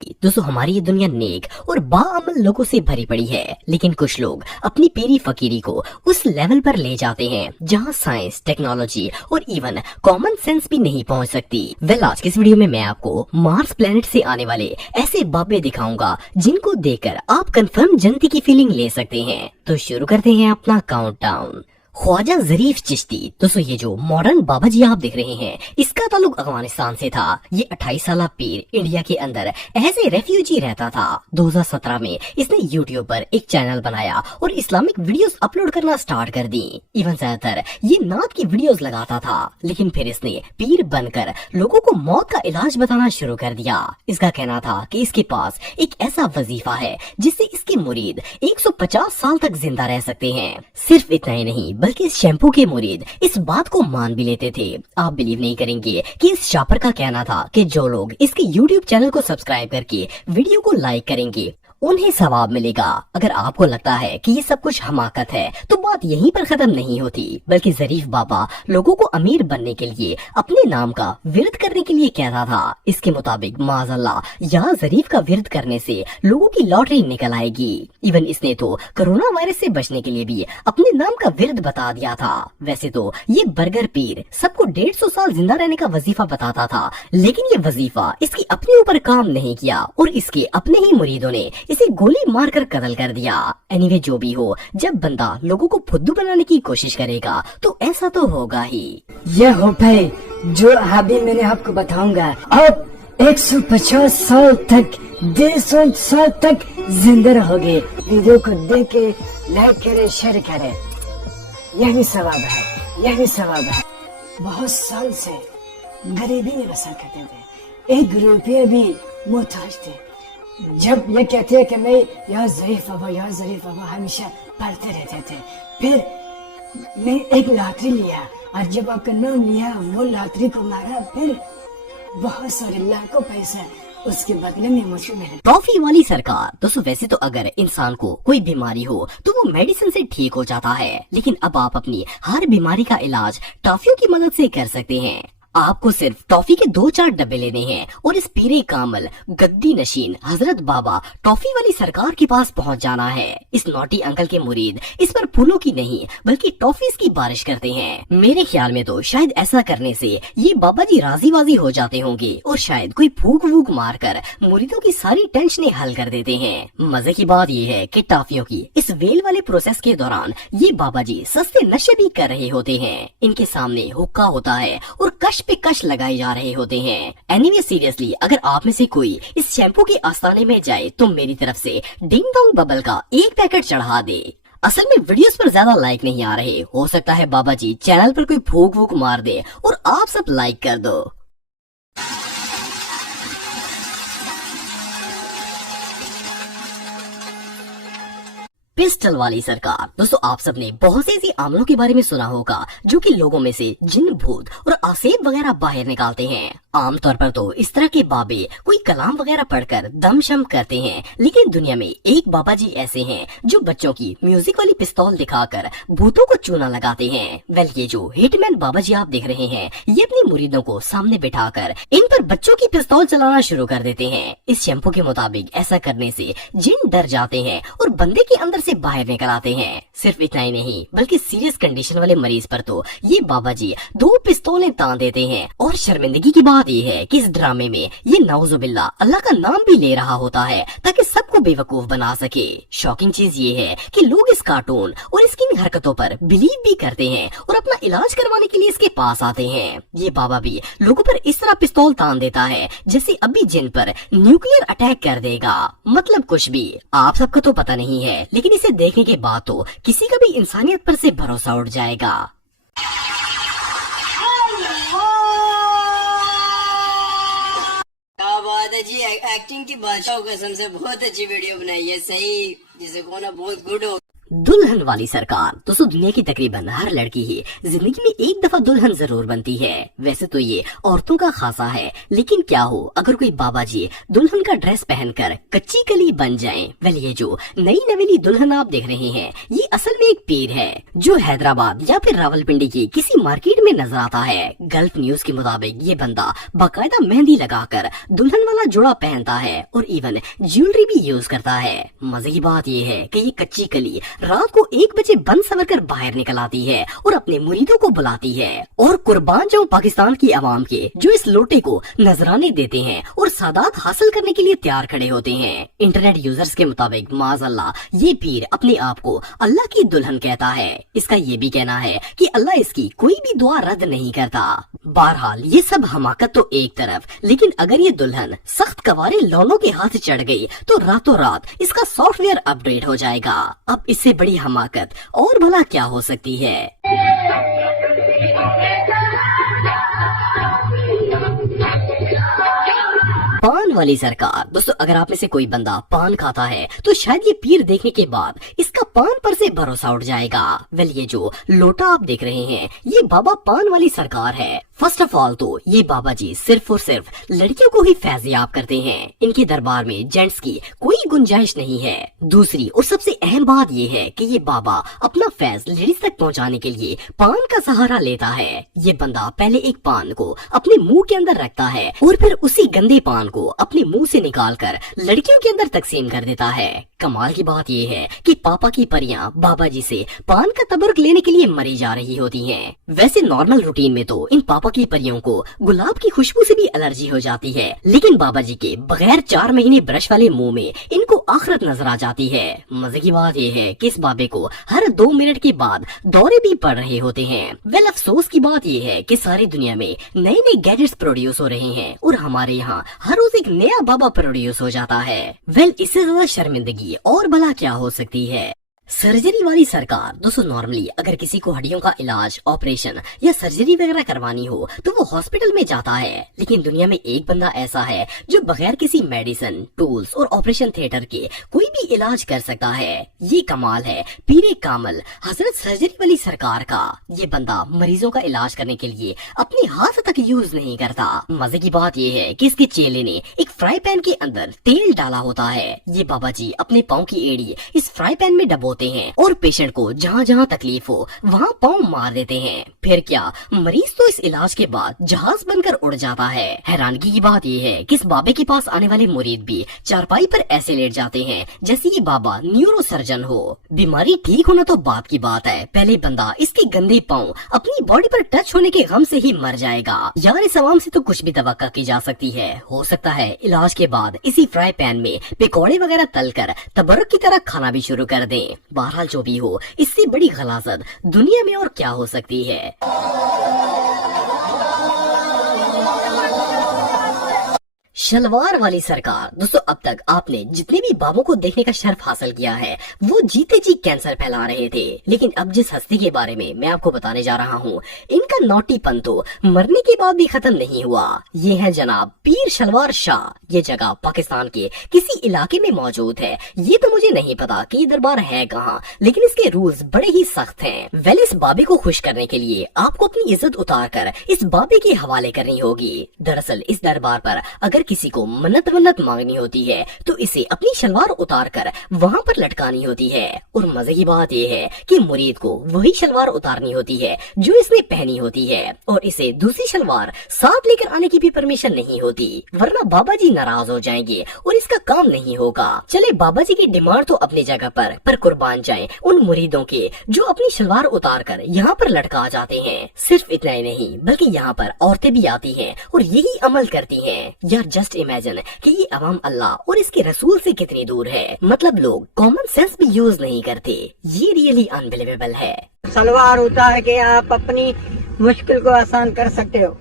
दोस्तों हमारी ये दुनिया नेक और बाअमल लोगों से भरी पड़ी है, लेकिन कुछ लोग अपनी पेरी फकीरी को उस लेवल पर ले जाते हैं जहां साइंस, टेक्नोलॉजी और इवन कॉमन सेंस भी नहीं पहुंच सकती। आज की इस वीडियो में मैं आपको मार्स प्लेनेट से आने वाले ऐसे बाबे दिखाऊंगा जिनको देखकर आप कंफर्म जनती की फीलिंग ले सकते हैं। तो शुरू करते हैं अपना काउंटडाउन। ख्वाजा जरीफ चिश्ती। दोस्तों ये जो मॉडर्न बाबा जी आप देख रहे हैं, इसका ताल्लुक अफगानिस्तान से था। ये 28 साल पीर इंडिया के अंदर एज ए रेफ्यूजी रहता था। 2017 में इसने यूट्यूब पर एक चैनल बनाया और इस्लामिक वीडियोस अपलोड करना स्टार्ट कर दी। इवन ज्यादातर ये नात की वीडियोस लगाता था, लेकिन फिर इसने पीर बनकर लोगों को मौत का इलाज बताना शुरू कर दिया। इसका कहना था कि इसके पास एक ऐसा वजीफा है जिससे इसके मुरीद 150 साल तक जिंदा रह सकते हैं। सिर्फ इतना ही नहीं बल्कि इस शैम्पू के मुरीद इस बात को मान भी लेते थे। आप बिलीव नहीं करेंगे कि इस शापर का कहना था कि जो लोग इसके यूट्यूब चैनल को सब्सक्राइब करके वीडियो को लाइक करेंगे उन्हें सवाब मिलेगा। अगर आपको लगता है कि ये सब कुछ हमाकत है तो बात यहीं पर खत्म नहीं होती, बल्कि जरीफ बाबा लोगों को अमीर बनने के लिए अपने नाम का विरद करने के लिए कहता था। इसके मुताबिक माज़अल्लाह या जरीफ का विरद करने से लोगों की लॉटरी निकल आएगी। इवन इसने तो कोरोना वायरस से बचने के लिए भी अपने नाम का विरद बता दिया था। वैसे तो ये बर्गर पीर सबको 150 साल जिंदा रहने का वजीफा बताता था, लेकिन ये वजीफा इसकी अपने ऊपर काम नहीं किया और इसके अपने ही मुरीदों ने इसे गोली मारकर कत्ल कर दिया। एनीवे जो भी हो, जब बंदा लोगों को फुद्दू बनाने की कोशिश करेगा तो ऐसा तो होगा ही। ये हो भाई जो अभी मैंने आपको बताऊंगा। आप 150 साल तक 150 साल तक जिंदा रहोगे। वीडियो को देख के लाइक करे, शेयर करे, यह भी सवाब है, यह भी सवाब है। बहुत साल से गरीबी में बसा करते थे, 1 रुपये भी मोहताज थे। जब ये कहते हैं कि मैं या ज़रीफ बाबा हमेशा पढ़ते रहते थे। फिर मैं एक लॉटरी लिया और जब आपका नाम लिया वो लॉटरी को मारा, फिर बहुत सारे लाखों पैसे उसके बदले में मुझे मिले। टॉफी वाली सरकार। दोस्तों वैसे तो अगर इंसान को कोई बीमारी हो तो वो मेडिसिन से ठीक हो जाता है, लेकिन अब आप अपनी हर बीमारी का इलाज टॉफियों की मदद से कर सकते हैं। आपको सिर्फ टॉफी के 2-4 डब्बे लेने हैं और इस पीरे कामल गद्दी नशीन हजरत बाबा टॉफी वाली सरकार के पास पहुंच जाना है। इस नोटी अंकल के मुरीद इस पर फूलों की नहीं बल्कि टॉफीज की बारिश करते हैं। मेरे ख्याल में तो शायद ऐसा करने से ये बाबा जी राजी वाजी हो जाते होंगे और शायद कोई फूक वूक मार कर मुरीदों की सारी टेंशनें हल कर देते हैं। मजे की बात ये है कि टॉफियों की इस वेल वाले प्रोसेस के दौरान ये बाबा जी सस्ते नशे भी कर रहे होते हैं। इनके सामने हुक्का होता है और कश पे कश लगाए जा रहे होते हैं। एनीवे सीरियसली अगर आप में से कोई इस शैम्पू के आस्ताने में जाए तो मेरी तरफ से डिंग डोंग बबल का 1 पैकेट चढ़ा दे। असल में वीडियोस पर ज्यादा लाइक नहीं आ रहे, हो सकता है बाबा जी चैनल पर कोई फूक वूक मार दे और आप सब लाइक कर दो। पिस्टल वाली सरकार। दोस्तों आप सबने बहुत से ऐसे आमलों के बारे में सुना होगा जो कि लोगों में से जिन, भूत और आसेब वगैरह बाहर निकालते हैं। आमतौर पर तो इस तरह के बाबे कोई कलाम वगैरह पढ़कर दम शम करते हैं, लेकिन दुनिया में एक बाबा जी ऐसे हैं जो बच्चों की म्यूजिक वाली पिस्तौल दिखाकर भूतों को चूना लगाते हैं। वेल ये जो हिटमैन बाबा जी आप देख रहे हैं, ये अपने मुरीदों को सामने बिठाकर इन पर बच्चों की पिस्तौल चलाना शुरू कर देते हैं। इस शैम्पू के मुताबिक ऐसा करने से जिन डर जाते हैं और बंदे के अंदर से बाहर निकल आते हैं। सिर्फ इतना ही नहीं बल्कि सीरियस कंडीशन वाले मरीज पर तो ये बाबा जी 2 पिस्तौलें तान देते हैं। और शर्मिंदगी की बात ये है कि इस ड्रामे में ये नाउजुबिल्ला अल्लाह का नाम भी ले रहा होता है ताकि सबको बेवकूफ बना सके। शॉकिंग चीज ये है कि लोग इस कार्टून और इसकी इन हरकतों पर बिलीव भी करते हैं और अपना इलाज करवाने के लिए इसके पास आते हैं। ये बाबा भी लोगों पर इस तरह पिस्तौल तान देता है जैसे अभी जिन पर न्यूक्लियर अटैक कर देगा। मतलब कुछ भी। आप सबको तो पता नहीं है, लेकिन इसे देखने के बाद तो किसी का भी इंसानियत पर से भरोसा उठ जाएगा। क्या बात है जी, एक्टिंग की बादशाह कसम से बहुत अच्छी वीडियो बनाई है। सही जिसे को ना बहुत गुड हो। दुल्हन वाली सरकार। दोस्तों दुनिया की तकरीबन हर लड़की ही जिंदगी में एक दफा दुल्हन जरूर बनती है। वैसे तो ये औरतों का खासा है, लेकिन क्या हो अगर कोई बाबा जी दुल्हन का ड्रेस पहनकर कच्ची कली बन जाएं। वेल ये जो नई नवेली दुल्हन आप देख रहे हैं ये असल में एक पीर है जो हैदराबाद या फिर रावलपिंडी की किसी मार्केट में नजर आता है। गल्फ न्यूज के मुताबिक ये बंदा बाकायदा मेहंदी लगाकर दुल्हन वाला जोड़ा पहनता है और इवन ज्वेलरी भी यूज करता है। मजे की बात ये है कि ये कच्ची कली रात को 1 बजे बन सवर कर बाहर निकल आती है और अपने मुरीदों को बुलाती है। और कुर्बान जाऊं पाकिस्तान की आवाम के जो इस लोटे को नजराने देते हैं और सादात हासिल करने के लिए तैयार खड़े होते हैं। इंटरनेट यूजर्स के मुताबिक माज़अल्लाह ये पीर अपने आप को अल्लाह की दुल्हन कहता है। इसका ये भी कहना है कि अल्लाह इसकी कोई भी दुआ रद्द नहीं करता। बहरहाल ये सब हमाकत तो एक तरफ, लेकिन अगर ये दुल्हन सख्त कवारे लौनों के हाथ चढ़ गई तो रातों रात इसका सॉफ्टवेयर अपडेट हो जाएगा। अब इससे बड़ी हमाकत और भला क्या हो सकती है। पान वाली सरकार। दोस्तों अगर आप में से कोई बंदा पान खाता है तो शायद ये पीर देखने के बाद इसका पान पर से भरोसा उठ जाएगा। वेल ये जो लोटा आप देख रहे हैं ये बाबा पान वाली सरकार है। फर्स्ट ऑफ ऑल तो ये बाबा जी सिर्फ और सिर्फ लड़कियों को ही फैज़याब करते हैं। इनके दरबार में जेंट्स की कोई गुंजाइश नहीं है। दूसरी और सबसे अहम बात ये है कि ये बाबा अपना फैज लेडीज तक पहुंचाने के लिए पान का सहारा लेता है। ये बंदा पहले एक पान को अपने मुंह के अंदर रखता है और फिर उसी गंदे पान को अपने मुंह से निकालकर लड़कियों के अंदर तकसीम कर देता है। कमाल की बात ये है कि पापा की परियां बाबा जी से पान का तबरुक लेने के लिए मरी जा रही होती हैं। वैसे नॉर्मल रूटीन में तो इन पापा की परियों को गुलाब की खुशबू से भी एलर्जी हो जाती है, लेकिन बाबा जी के बगैर 4 महीने ब्रश वाले मुंह में इनको आखिरत नजर आ जाती है। मजे की बात ये है कि इस बाबे को हर 2 मिनट के बाद दौरे भी पड़ रहे होते हैं। वेल अफसोस की बात ये है कि सारी दुनिया में नए नए गैजेट्स प्रोड्यूस हो रहे हैं और हमारे यहाँ हर रोज एक नया बाबा प्रोड्यूस हो जाता है। वेल इससे ज्यादा शर्मिंदगी और भला क्या हो सकती है। सर्जरी वाली सरकार। दोस्तों नॉर्मली अगर किसी को हड्डियों का इलाज, ऑपरेशन या सर्जरी वगैरह करवानी हो तो वो हॉस्पिटल में जाता है, लेकिन दुनिया में एक बंदा ऐसा है जो बगैर किसी मेडिसिन, टूल्स और ऑपरेशन थिएटर के कोई भी इलाज कर सकता है। ये कमाल है पीरे कामल हजरत सर्जरी वाली सरकार का। ये बंदा मरीजों का इलाज करने के लिए अपने हाथ तक यूज नहीं करता। मजे की बात ये है कि इसके चेले ने एक फ्राई पैन के अंदर तेल डाला होता है। ये बाबा जी अपने पाँव की एड़ी इस फ्राई पैन में डबोते हैं और पेशेंट को जहाँ जहाँ तकलीफ हो वहाँ पाँव मार देते हैं। फिर क्या मरीज तो इस इलाज के बाद जहाज बनकर उड़ जाता है। हैरानगी की बात यह है कि इस बाबे के पास आने वाले मुरीद भी चारपाई पर ऐसे लेट जाते हैं जैसे ये बाबा न्यूरो सर्जन हो। बीमारी ठीक होना तो बात की बात है, पहले बंदा इसके गंदे पाँव अपनी बॉडी पर टच होने के गम से ही मर जाएगा। यार इस आवाम से तो कुछ भी तवक्का की जा सकती है। हो सकता है इलाज के बाद इसी फ्राई पैन में पकौड़े वगैरह तलकर तबरुक की तरह खाना भी शुरू कर दें। बहरहाल जो भी हो, इससे बड़ी गलाजत दुनिया में और क्या हो सकती है। शलवार वाली सरकार। दोस्तों अब तक आपने जितने भी बाबों को देखने का शर्फ हासिल किया है वो जीते जी कैंसर फैला रहे थे, लेकिन अब जिस हस्ती के बारे में मैं आपको बताने जा रहा हूँ इनका नौटीपन तो मरने के बाद भी खत्म नहीं हुआ। ये है जनाब पीर शलवार शाह। ये जगह पाकिस्तान के किसी इलाके में मौजूद है। ये तो मुझे नहीं पता कि ये दरबार है कहाँ, लेकिन इसके रूल्स बड़े ही सख्त हैं। वेल इस बाबे को खुश करने के लिए आपको अपनी इज्जत उतार कर इस बाबे के हवाले करनी होगी। दरअसल इस दरबार पर अगर किसी को मन्नत मांगनी होती है तो इसे अपनी शलवार उतार कर वहाँ पर लटकानी होती है। और मजे की बात यह है कि मुरीद को वही शलवार उतारनी होती है जो इसने पहनी होती है और इसे दूसरी शलवार साथ लेकर आने की भी परमिशन नहीं होती, वरना बाबा जी नाराज हो जाएंगे और इसका काम नहीं होगा। चले बाबा जी की डिमांड तो अपनी जगह पर कुर्बान जाएं उन मुरीदों के जो अपनी शलवार उतार कर यहाँ पर लटका जाते हैं। सिर्फ इतना ही नहीं बल्कि यहाँ पर औरतें भी आती हैं और यही अमल करती हैं। यार जस्ट इमेजिन कि ये अवाम अल्लाह और इसके रसूल से कितनी दूर है। मतलब लोग कॉमन सेंस भी यूज नहीं करते। ये रियली अनबिलीवेबल है। सलवार उतार के आप अपनी मुश्किल को आसान कर सकते हो।